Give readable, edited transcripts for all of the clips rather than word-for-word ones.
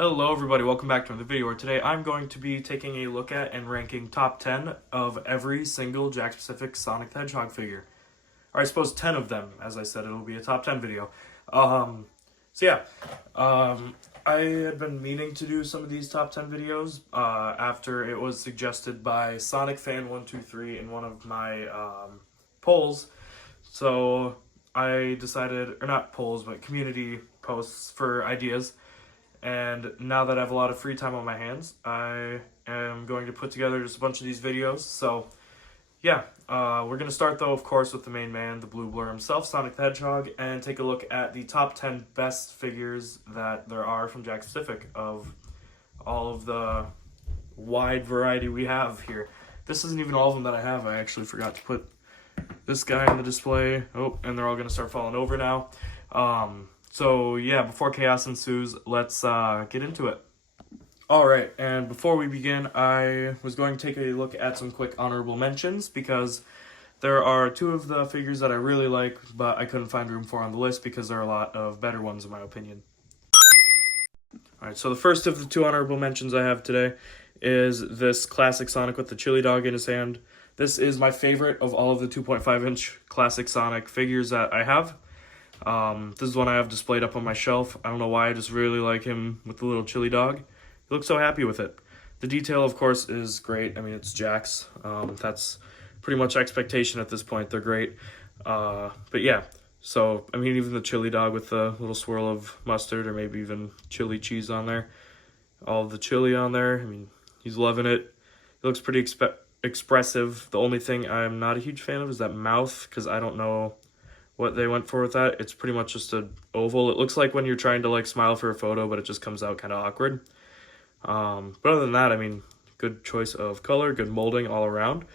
Hello everybody, welcome back to another video where today I'm going to be taking a look at and ranking top 10 of every single Jakks Pacific Sonic the Hedgehog figure. Or I suppose 10 of them, as I said, it'll be a top 10 video. I had been meaning to do some of these top 10 videos after it was suggested by Sonic Fan 123 in one of my polls. So I decided, or not polls, but community posts for ideas. And now that I have a lot of free time on my hands, I am going to put together just a bunch of these videos. So, yeah, we're going to start, though, of course, with the main man, the Blue Blur himself, Sonic the Hedgehog, and take a look at the top 10 best figures that there are from Jakks Pacific of all of the wide variety we have here. This isn't even all of them that I have. I actually forgot to put this guy on the display. Oh, and they're all going to start falling over now. So yeah, before chaos ensues, let's get into it. Alright, and before we begin, I was going to take a look at some quick honorable mentions because there are two of the figures that I really like, but I couldn't find room for on the list because there are a lot of better ones in my opinion. Alright, so the first of the two honorable mentions I have today is this classic Sonic with the chili dog in his hand. This is my favorite of all of the 2.5-inch classic Sonic figures that I have. This is one I have displayed up on my shelf. I don't know why, I just really like him with the little chili dog. He looks so happy with it. The detail, of course, is great. I mean, it's Jakks. That's pretty much expectation at this point. They're great. But yeah, so, I mean, even the chili dog with the little swirl of mustard or maybe even chili cheese on there. All of the chili on there. I mean, he's loving it. He looks pretty expressive. The only thing I'm not a huge fan of is that mouth, because I don't know what they went for with that. It's pretty much just an oval. It looks like when you're trying to like smile for a photo, but it just comes out kind of awkward. But other than that, I mean, good choice of color, good molding all around,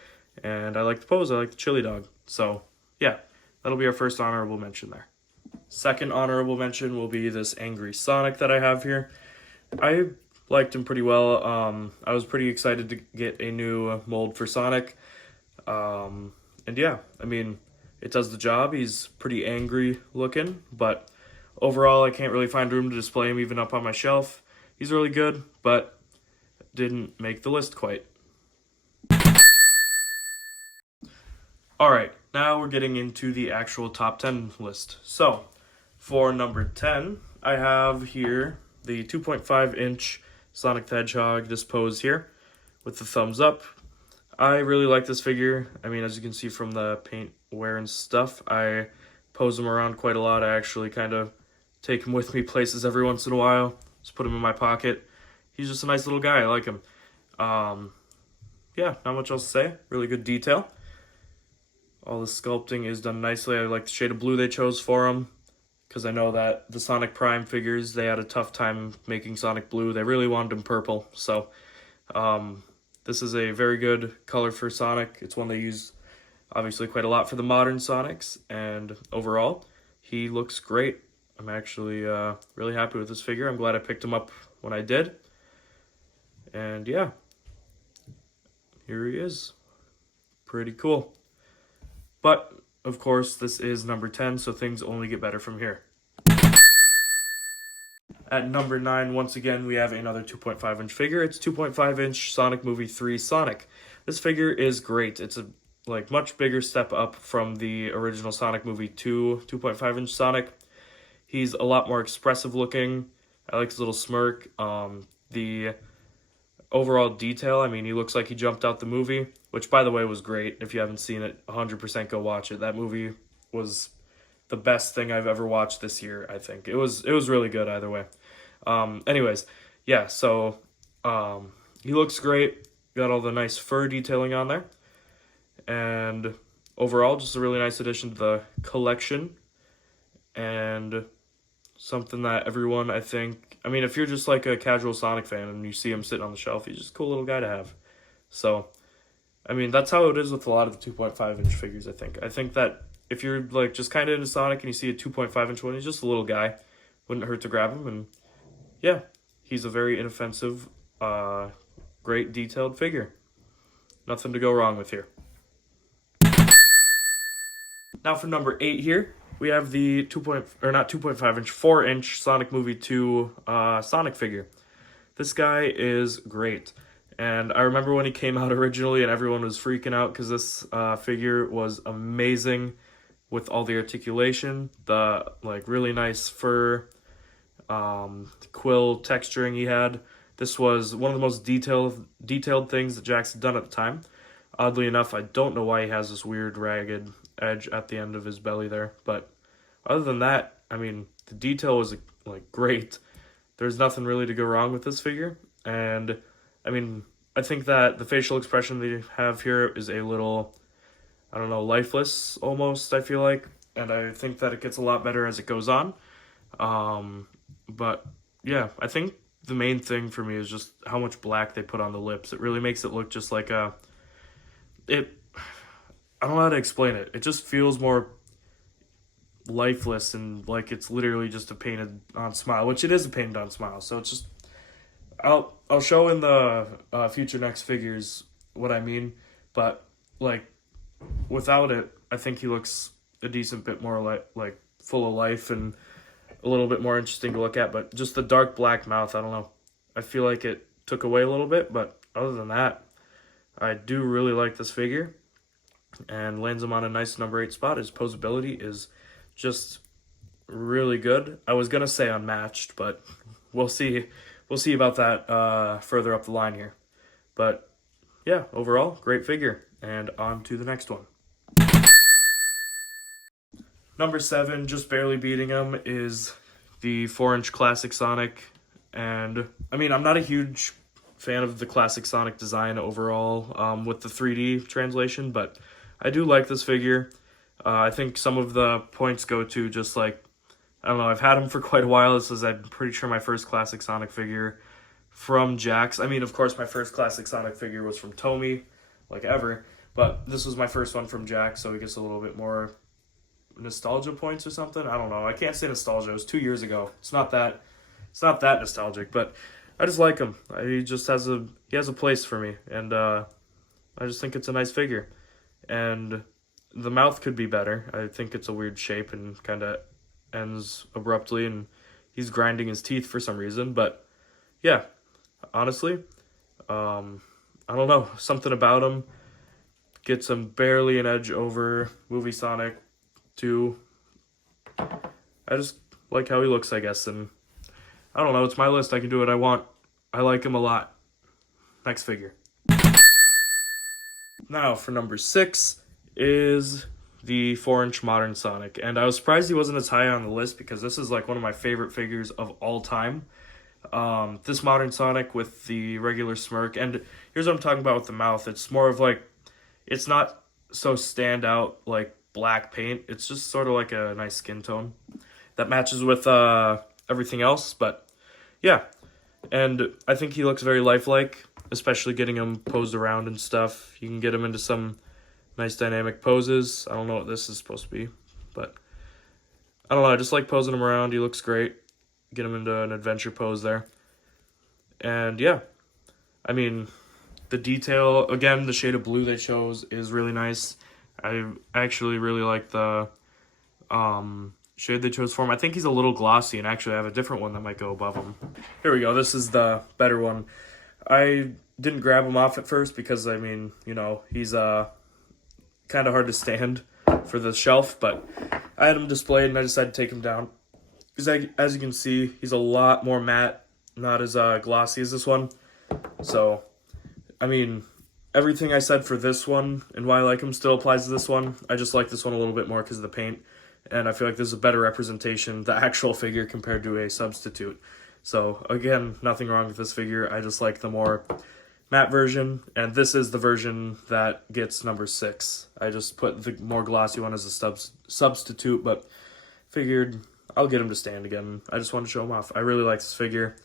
and I like the pose. I like the chili dog. So yeah, that'll be our first honorable mention there. Second honorable mention will be this angry Sonic that I have here. I liked him pretty well. I was pretty excited to get a new mold for Sonic. And yeah, I mean, it does the job. He's pretty angry looking, but overall I can't really find room to display him even up on my shelf. He's really good, but didn't make the list quite. Alright, now we're getting into the actual top 10 list. So, for number 10, I have here the 2.5-inch Sonic the Hedgehog, this pose here, with the thumbs up. I really like this figure. I mean, as you can see from the paint wear and stuff, I pose him around quite a lot. I actually kind of take him with me places every once in a while. Just put him in my pocket. He's just a nice little guy. I like him. Yeah, not much else to say. Really good detail. All the sculpting is done nicely. I like the shade of blue they chose for him, because I know that the Sonic Prime figures, they had a tough time making Sonic blue. They really wanted him purple. So, this is a very good color for Sonic. It's one they use obviously quite a lot for the modern Sonics, and overall, he looks great. I'm actually really happy with this figure. I'm glad I picked him up when I did. And yeah, here he is. Pretty cool. But, of course, this is number 10, so things only get better from here. At number 9, once again, we have another 2.5-inch figure. It's 2.5-inch Sonic Movie 3 Sonic. This figure is great. It's a much bigger step up from the original Sonic Movie 2 2.5-inch Sonic. He's a lot more expressive looking. I like his little smirk. The overall detail, I mean, he looks like he jumped out the movie, which, by the way, was great. If you haven't seen it, 100% go watch it. That movie was the best thing I've ever watched this year, I think. It was really good either way. Anyways, yeah, so he looks great. Got all the nice fur detailing on there. And overall, just a really nice addition to the collection. And something that everyone, I think, I mean, if you're just like a casual Sonic fan and you see him sitting on the shelf, he's just a cool little guy to have. So, I mean, that's how it is with a lot of the 2.5-inch figures, I think. I think that if you're like just kind of into Sonic and you see a 2.5-inch one, he's just a little guy. Wouldn't hurt to grab him, and yeah, he's a very inoffensive, great detailed figure. Nothing to go wrong with here. Now for number 8 here, we have the 4-inch Sonic Movie 2 Sonic figure. This guy is great. And I remember when he came out originally and everyone was freaking out because this figure was amazing with all the articulation, the like really nice fur, quill texturing he had. This was one of the most detailed things that Jakks had done at the time. Oddly enough, I don't know why he has this weird ragged edge at the end of his belly there, but other than that, I mean, the detail was like great. There's nothing really to go wrong with this figure, and I mean, I think that the facial expression they have here is a little, I don't know, lifeless almost, I feel like, and I think that it gets a lot better as it goes on. But yeah, I think the main thing for me is just how much black they put on the lips. It really makes it look just like I don't know how to explain it. It just feels more lifeless and like it's literally just a painted on smile, which it is a painted on smile. So it's just, I'll show in the future next figures what I mean, but like without it, I think he looks a decent bit more like full of life and a little bit more interesting to look at. But just the dark black mouth, I don't know. I feel like it took away a little bit, but other than that, I do really like this figure and lands him on a nice number 8 spot. His posability is just really good. I was gonna say unmatched, but we'll see. We'll see about that further up the line here. But yeah, overall, great figure. And on to the next one. Number 7, just barely beating him, is the 4-inch Classic Sonic. And I mean, I'm not a huge fan of the Classic Sonic design overall with the 3D translation, but I do like this figure. I think some of the points go to just like, I don't know, I've had him for quite a while. This is, I'm pretty sure, my first Classic Sonic figure from Jakks. I mean, of course, my first Classic Sonic figure was from Tomy, like ever, but this was my first one from Jakks, so he gets a little bit more nostalgia points or something. I don't know. I can't say nostalgia. It was 2 years ago. It's not that nostalgic, but I just like him. He just has a place for me, and I just think it's a nice figure. And the mouth could be better. I think it's a weird shape and kind of ends abruptly, and he's grinding his teeth for some reason. But yeah, honestly, I don't know. Something about him gets him barely an edge over Movie Sonic 2. I just like how he looks, I guess, and I don't know. It's my list. I can do what I want. I like him a lot. Next figure. Now for number 6 is the 4-inch Modern Sonic, and I was surprised he wasn't as high on the list because this is like one of my favorite figures of all time. This Modern Sonic with the regular smirk, and here's what I'm talking about with the mouth. It's more of like, it's not so stand out like black paint. It's just sort of like a nice skin tone that matches with everything else. But yeah, and I think he looks very lifelike, especially getting him posed around and stuff. You can get him into some nice dynamic poses. I don't know what this is supposed to be, but I don't know. I just like posing him around. He looks great. Get him into an adventure pose there. And yeah, I mean, the detail, again, the shade of blue they chose is really nice. I actually really like the shade they chose for him. I think he's a little glossy, and actually I have a different one that might go above him. Here we go. This is the better one. I didn't grab him off at first because, I mean, you know, he's kind of hard to stand for the shelf, but I had him displayed and I decided to take him down. Because as you can see, he's a lot more matte, not as glossy as this one. So, I mean, everything I said for this one and why I like him still applies to this one. I just like this one a little bit more because of the paint. And I feel like this is a better representation, the actual figure compared to a substitute. So, again, nothing wrong with this figure. I just like the more matte version. And this is the version that gets number 6. I just put the more glossy one as a substitute, but figured I'll get him to stand again. I just wanted to show him off. I really like this figure.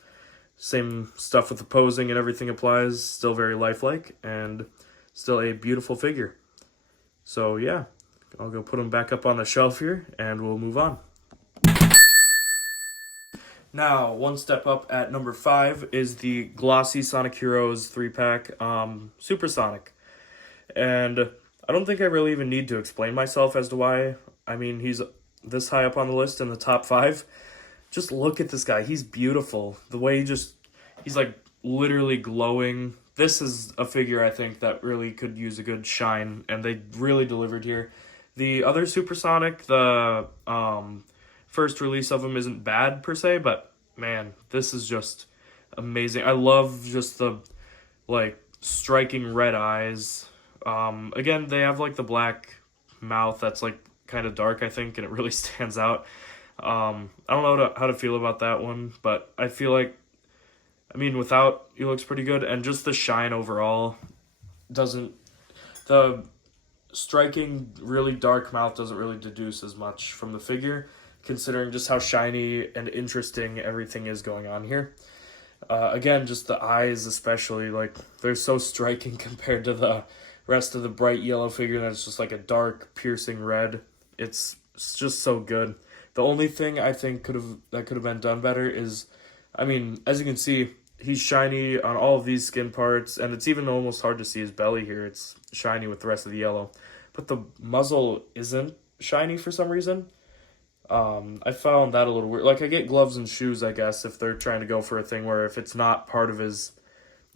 Same stuff with the posing and everything applies. Still very lifelike and still a beautiful figure. So yeah, I'll go put him back up on the shelf here and we'll move on. Now, one step up at number 5 is the glossy Sonic Heroes 3-pack Supersonic. And I don't think I really even need to explain myself as to why. I mean, he's this high up on the list in the top 5. Just look at this guy. He's beautiful. The way He's like literally glowing. This is a figure I think that really could use a good shine, and they really delivered here. The other Supersonic, the first release of him isn't bad per se, but man, this is just amazing. I love just the like striking red eyes. Again, they have like the black mouth that's like kind of dark, I think, and it really stands out. I don't know how to feel about that one, but I feel like, I mean, without, he looks pretty good, and just the shine overall doesn't, the striking, really dark mouth doesn't really deduce as much from the figure, considering just how shiny and interesting everything is going on here. Again, just the eyes especially, like, they're so striking compared to the rest of the bright yellow figure that's just like a dark, piercing red. It's just so good. The only thing I think could have been done better is, I mean, as you can see, he's shiny on all of these skin parts, and it's even almost hard to see his belly here. It's shiny with the rest of the yellow. But the muzzle isn't shiny for some reason. I found that a little weird. Like, I get gloves and shoes, I guess, if they're trying to go for a thing where if it's not part of his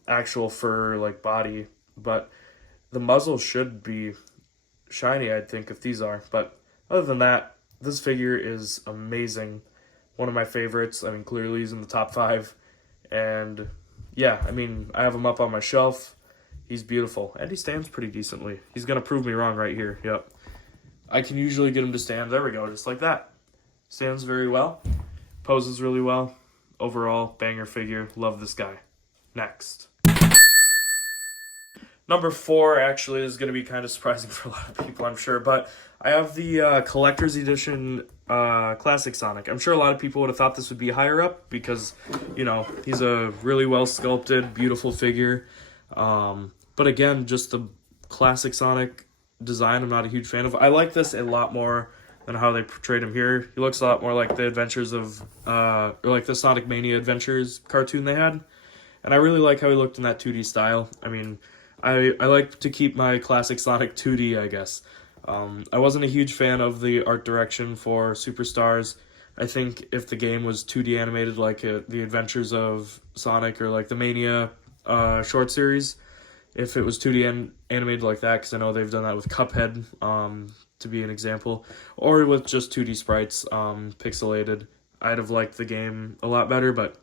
actual fur, like, body. But the muzzle should be shiny, I'd think, if these are. But other than that, this figure is amazing. One of my favorites. I mean, clearly he's in the top 5. And yeah, I mean, I have him up on my shelf. He's beautiful. And he stands pretty decently. He's going to prove me wrong right here. Yep. I can usually get him to stand. There we go. Just like that. Stands very well. Poses really well. Overall, banger figure. Love this guy. Next. Number 4 actually is going to be kind of surprising for a lot of people, I'm sure. But I have the Collector's Edition Classic Sonic. I'm sure a lot of people would have thought this would be higher up because, you know, he's a really well sculpted, beautiful figure. But again, just the classic Sonic design I'm not a huge fan of. I like this a lot more than how they portrayed him here. He looks a lot more like the adventures of, or like the Sonic Mania Adventures cartoon they had. And I really like how he looked in that 2D style. I mean, I like to keep my classic Sonic 2D, I guess. I wasn't a huge fan of the art direction for Superstars. I think if the game was 2D animated like the Adventures of Sonic or like the Mania short series, if it was 2D animated like that, because I know they've done that with Cuphead, to be an example, or with just 2D sprites, pixelated, I'd have liked the game a lot better, but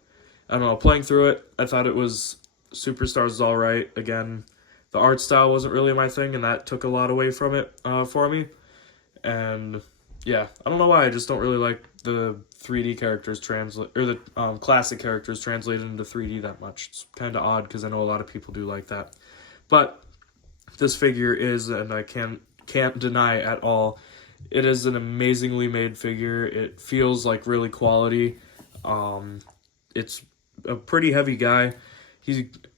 I don't know, playing through it, I thought it was, Superstars is alright. Again, the art style wasn't really my thing, and that took a lot away from it for me. And yeah, I don't know why, I just don't really like the 3D characters or the classic characters translated into 3D that much. It's kind of odd because I know a lot of people do like that. But this figure is, and I can't deny at all, it is an amazingly made figure. It feels like really quality. It's a pretty heavy guy.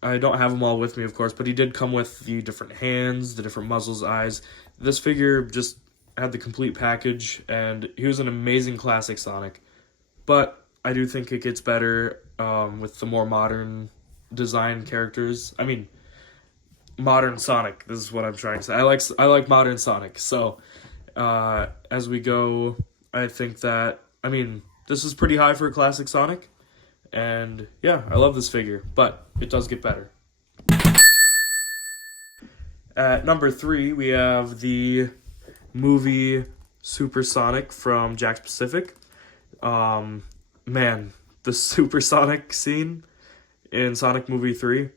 I don't have them all with me, of course, but he did come with the different hands, the different muzzles, eyes. This figure just had the complete package, and he was an amazing classic Sonic. But I do think it gets better with the more modern design characters. I mean, modern Sonic, this is what I'm trying to say. I like modern Sonic. So as we go, I think that, I mean, this is pretty high for a classic Sonic. And yeah, I love this figure, but it does get better. At number 3, we have the movie Supersonic from Jakks Pacific. Man, the Supersonic scene in Sonic Movie 3,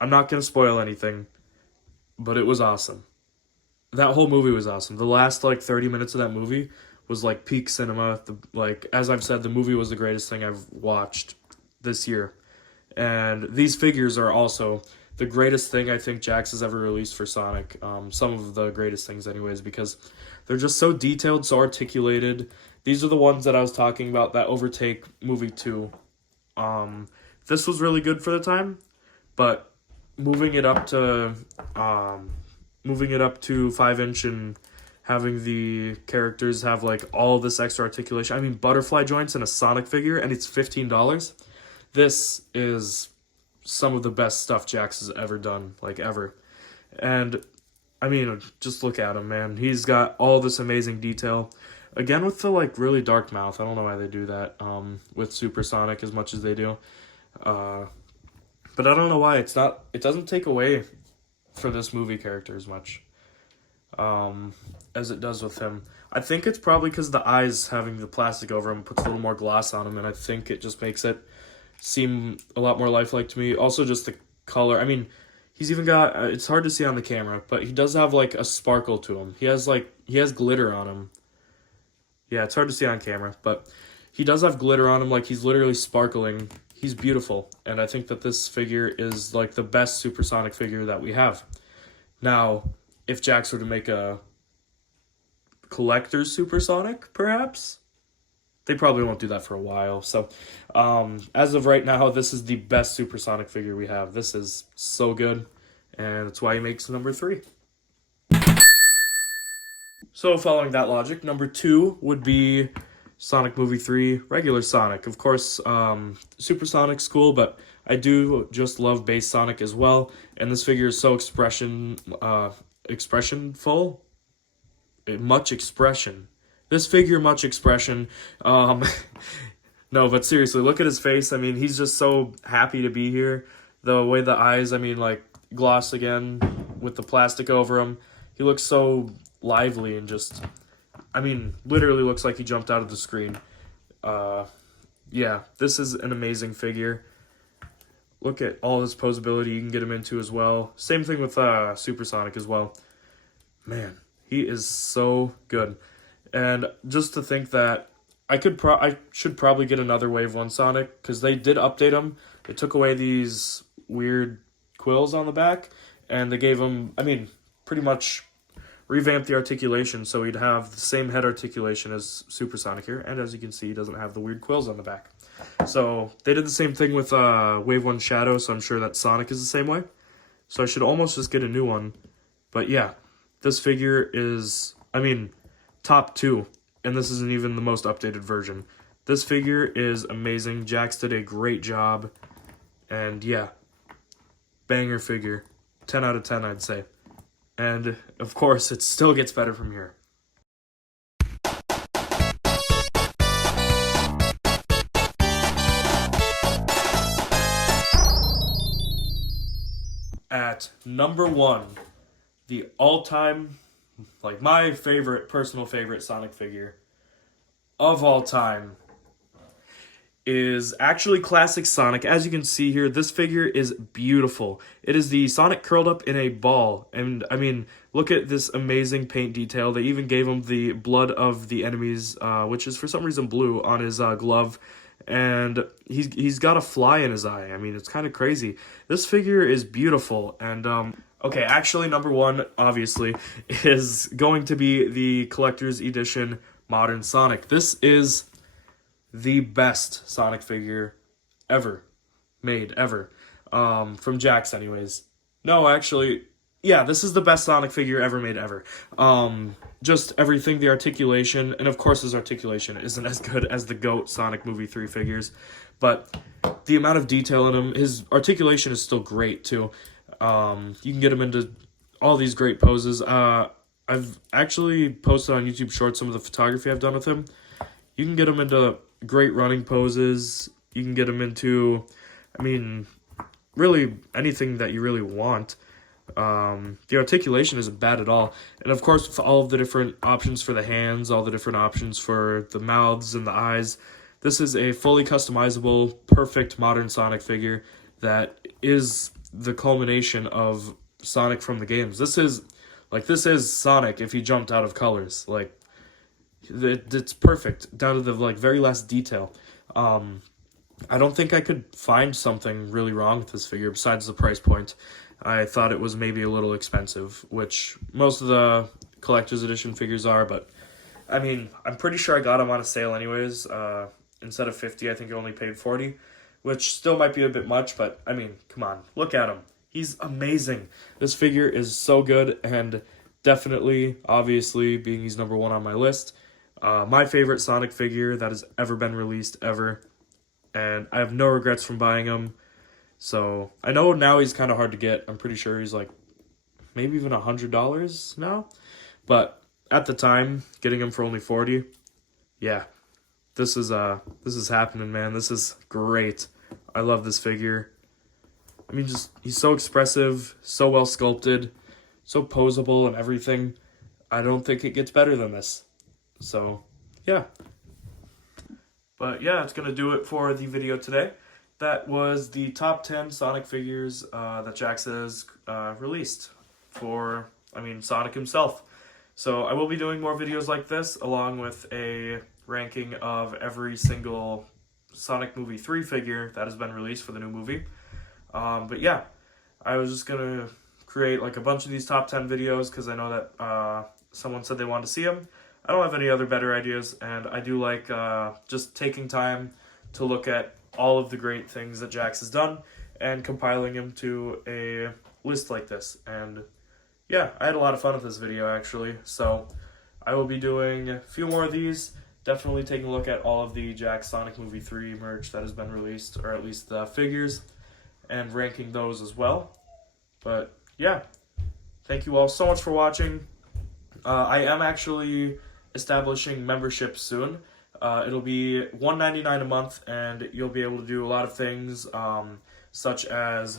I'm not going to spoil anything, but it was awesome. That whole movie was awesome. The last, 30 minutes of that movie was like peak cinema. As I've said, the movie was the greatest thing I've watched this year. And these figures are also the greatest thing I think Jakks has ever released for Sonic. Some of the greatest things anyways, because they're just so detailed, so articulated. These are the ones that I was talking about that overtake movie 2. This was really good for the time, but moving it up to 5-inch and having the characters have all this extra articulation. I mean, butterfly joints in a Sonic figure, and it's $15. This is some of the best stuff Jakks has ever done, ever. And I mean, just look at him, man. He's got all this amazing detail. Again, with the really dark mouth. I don't know why they do that with Supersonic as much as they do. But I don't know why it doesn't take away for this movie character as much as it does with him. I think it's probably because the eyes having the plastic over him puts a little more gloss on him, and I think it just makes it seem a lot more lifelike to me. Also, just the color. I mean, he's even got, it's hard to see on the camera, but he does have like a sparkle to him. He has glitter on him. Yeah, it's hard to see on camera, but he does have glitter on him, like he's literally sparkling. He's beautiful, and I think that this figure is like the best supersonic figure that we have. Now, if Jakks were to make a collector's supersonic, perhaps? They probably won't do that for a while. So, as of right now, this is the best supersonic figure we have. This is so good, and that's why he makes number 3. So, following that logic, number 2 would be Sonic Movie 3, regular Sonic. Of course, Supersonic's cool, but I do just love base Sonic as well, and this figure is so expressionful. Much expression. This figure, much expression. No, but seriously, look at his face. I mean, he's just so happy to be here. The way the eyes, I mean, like, gloss again with the plastic over him. He looks so lively and just, I mean, literally looks like he jumped out of the screen. Yeah, this is an amazing figure. Look at all his posability you can get him into as well. Same thing with Supersonic as well. Man, he is so good. And just to think that I should probably get another Wave 1 Sonic, because they did update him. They took away these weird quills on the back, and they gave him, I mean, pretty much revamped the articulation, so he'd have the same head articulation as Supersonic here, and as you can see, he doesn't have the weird quills on the back. So they did the same thing with Wave 1 Shadow, so I'm sure that Sonic is the same way. So I should almost just get a new one. But yeah, this figure is, I mean, top 2, and this isn't even the most updated version. This figure is amazing. Jakks did a great job, and yeah, banger figure. 10 out of 10, I'd say. And of course, it still gets better from here. At number 1, the all-time, like my favorite, personal favorite Sonic figure of all time is actually classic Sonic. As you can see here, this figure is beautiful. It is the Sonic curled up in a ball, and I mean, look at this amazing paint detail. They even gave him the blood of the enemies, which is for some reason blue, on his glove, and he's got a fly in his eye. I mean, it's kind of crazy. This figure is beautiful, and okay, actually, number 1, obviously, is going to be the Collector's Edition Modern Sonic. This is the best Sonic figure ever made, ever. From Jakks, anyways. No, actually, yeah, this is the best Sonic figure ever made, ever. Just everything, the articulation, and of course his articulation isn't as good as the GOAT Sonic Movie 3 figures, but the amount of detail in him, his articulation is still great, too. You can get him into all these great poses. I've actually posted on YouTube Shorts some of the photography I've done with him. You can get him into great running poses. You can get him into, I mean, really anything that you really want. The articulation isn't bad at all. And of course, with all of the different options for the hands, all the different options for the mouths and the eyes, this is a fully customizable, perfect modern Sonic figure that is the culmination of Sonic from the games. This is Sonic if he jumped out of colors. Like, it's perfect down to the very last detail. I don't think I could find something really wrong with this figure besides the price point. I thought it was maybe a little expensive, which most of the collector's edition figures are, but I mean, I'm pretty sure I got them on a sale anyways. Instead of $50, I think I only paid $40, which still might be a bit much, but I mean, come on, look at him. He's amazing. This figure is so good, and definitely, obviously, being he's number 1 on my list, my favorite Sonic figure that has ever been released, ever, and I have no regrets from buying him. So, I know now he's kind of hard to get. I'm pretty sure he's like, maybe even $100 now, but at the time, getting him for only $40, yeah, this is happening, man. This is great. I love this figure. I mean, just he's so expressive, so well sculpted, so posable and everything. I don't think it gets better than this. So, yeah. But yeah, that's going to do it for the video today. That was the top 10 Sonic figures that Jakks has released for, Sonic himself. So I will be doing more videos like this, along with a ranking of every single Sonic Movie 3 figure that has been released for the new movie. But yeah, I was just going to create like a bunch of these top 10 videos because I know that someone said they wanted to see them. I don't have any other better ideas, and I do like just taking time to look at all of the great things that Jakks has done and compiling them to a list like this. And yeah, I had a lot of fun with this video actually, so I will be doing a few more of these, definitely taking a look at all of the Jakks Sonic Movie 3 merch that has been released, or at least the figures, and ranking those as well. But yeah, thank you all so much for watching. I am actually establishing membership soon. It'll be $1.99 a month, and you'll be able to do a lot of things, such as,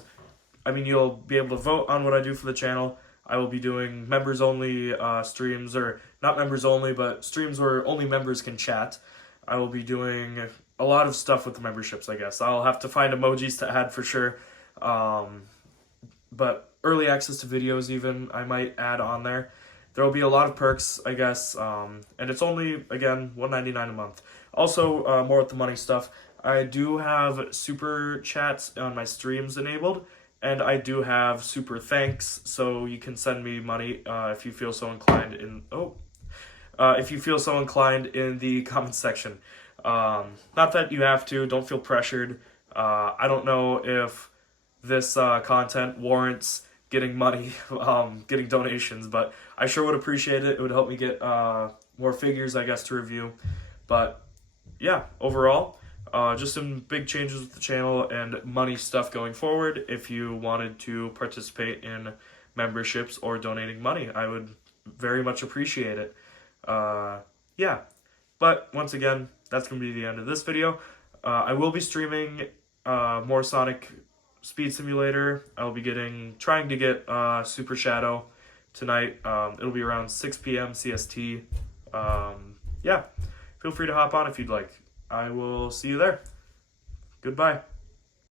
you'll be able to vote on what I do for the channel. I will be doing members-only streams, or not members-only, but streams where only members can chat. I will be doing a lot of stuff with the memberships, I guess. I'll have to find emojis to add for sure. But early access to videos even, I might add on there. There will be a lot of perks, I guess, and it's only, again, $1.99 a month. Also, more with the money stuff, I do have super chats on my streams enabled, and I do have super thanks, so you can send me money if you feel so inclined in the comments section. Not that you have to, don't feel pressured. I don't know if this content warrants getting money, getting donations, but I sure would appreciate it. It would help me get more figures, I guess, to review. But yeah, overall, just some big changes with the channel and money stuff going forward. If you wanted to participate in memberships or donating money, I would very much appreciate it. Yeah, but once again, that's going to be the end of this video. I will be streaming more Sonic Speed Simulator. I'll be trying to get Super Shadow tonight. It'll be around 6 p.m. CST. Yeah, feel free to hop on if you'd like. I will see you there. Goodbye.